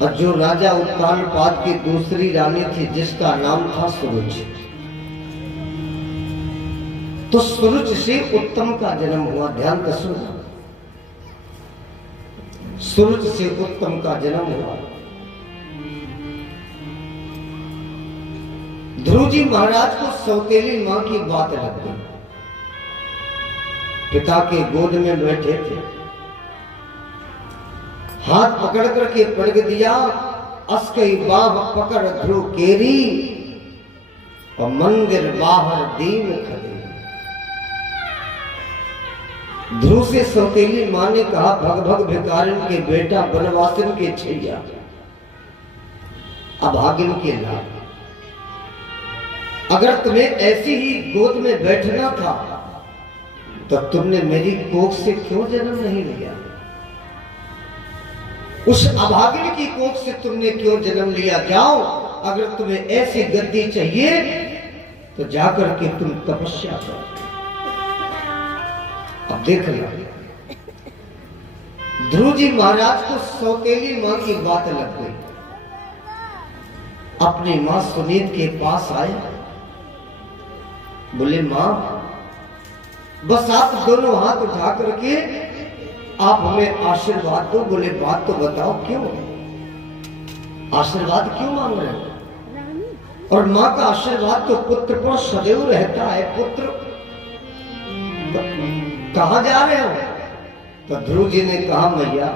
और जो राजा उत्तानपाद की दूसरी रानी थी जिसका नाम था सुरुच, तो सुरुच से उत्तम का जन्म हुआ। ध्यान से सुनो, सुरुच से उत्तम का जन्म हुआ। ध्रुव जी महाराज को सौतेली मां की बात लग गई। पिता के गोद में बैठे थे, हाथ पकड़ करके पटक दिया, अस्कई बाह पकड़ ध्रुव केरी और मंदिर बाहर दीन खड़ी। ध्रुव से सौतेली मां ने कहा, भग भग भिकारिन के बेटा, बनवासिन के छैया, अभागिन के लाल, अगर तुम्हें ऐसी ही गोद में बैठना था तो तुमने मेरी कोख से क्यों जन्म नहीं लिया? उस अभागिन की कोख से तुमने क्यों जन्म लिया? जाओ, अगर तुम्हें ऐसी गद्दी चाहिए तो जाकर के तुम तपस्या करो। अब देख लो, ध्रुव जी महाराज को सौतेली मां की बात लग गई। अपनी मां सुनीत के पास आए, बोले मां, बस आप दोनों हाथ उठा करके आप हमें आशीर्वाद दो। बोले बात तो बताओ, क्यों आशीर्वाद क्यों मांग रहे हो? और मां का आशीर्वाद तो पुत्र पर सदैव रहता है। पुत्र, कहां जा रहे हो? तो ध्रुव जी ने कहा, मैया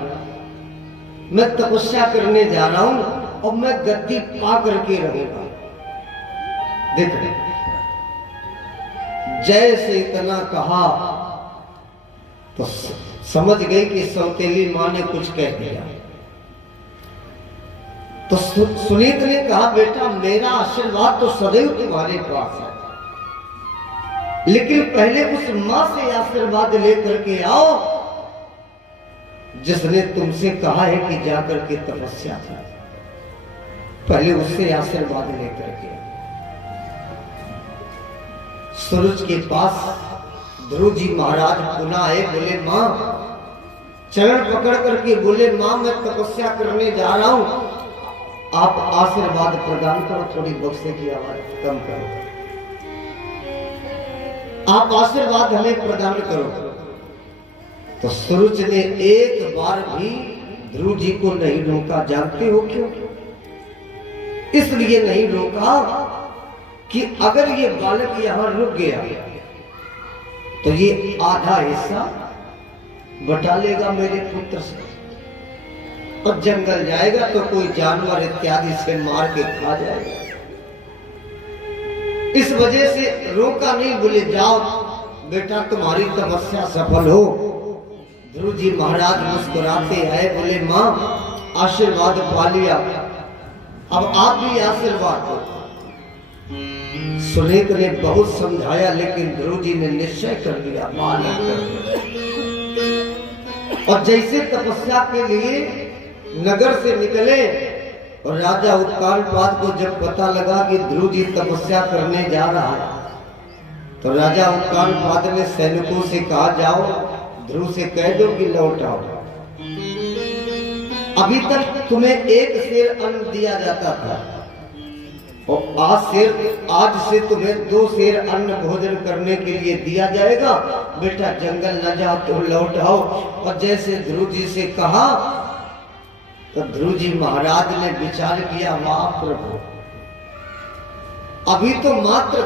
मैं तपस्या करने जा रहा हूं और मैं गद्दी पा करके रहूंगा। देख रहे, जैसे इतना कहा तो समझ गई कि सौतेली मां ने कुछ कह दिया। तो सुनीत ने कहा, बेटा मेरा आशीर्वाद तो सदैव तुम्हारे पास है, लेकिन पहले उस मां से आशीर्वाद लेकर के आओ जिसने तुमसे कहा है कि जाकर के तपस्या करो। पहले उससे आशीर्वाद लेकर के। सूरज के पास ध्रुव जी महाराज पुनः आए, बोले मां, चरण पकड़ करके बोले, मां मैं तपस्या करने जा रहा हूं, आप आशीर्वाद प्रदान करो। थोड़ी बक्से की आवाज कम करो, आप आशीर्वाद हमें प्रदान करो। तो सूरज ने एक बार भी ध्रुव जी को नहीं रोका। जानते हो क्यों? इसलिए नहीं रोका कि अगर ये बालक यहां रुक गया तो ये आधा हिस्सा बटा लेगा मेरे पुत्र से, और जंगल जाएगा तो कोई जानवर इत्यादि से मार के खा जाएगा। इस वजह से रोका नहीं, बोले जाओ बेटा तुम्हारी तपस्या सफल हो। ध्रुव जी महाराज मुस्कुराते आए, बोले मां आशीर्वाद पा लिया, अब आप भी आशीर्वाद दो। सुनीत ने बहुत समझाया, लेकिन ध्रुव जी ने निश्चय कर लिया, माना कर दिया। और जैसे तपस्या के लिए नगर से निकले और राजा उत्तानपाद को जब पता लगा कि ध्रुव जी तपस्या करने जा रहा है, तो राजा उत्तानपाद ने सैनिकों से कहा, जाओ ध्रुव से कह दो कि लौट आओ। अभी तक तुम्हें एक सेर अन्न दिया जाता था और आज से तुम्हें 2 सेर अन्न भोजन करने के लिए दिया जाएगा। बेटा जंगल न जाओ तो लौट आओ। और जैसे ध्रुव जी से कहा तो ध्रुव जी महाराज ने विचार किया, वाह प्रभु, अभी तो मात्र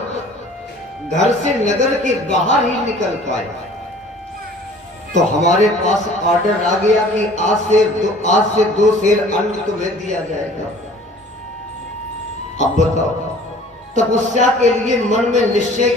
घर से नगर के बाहर ही निकल पाए तो हमारे पास ऑर्डर आ गया कि आज से 2 सेर अन्न तुम्हें दिया जाएगा। अब बताओ, तपस्या के लिए मन में निश्चय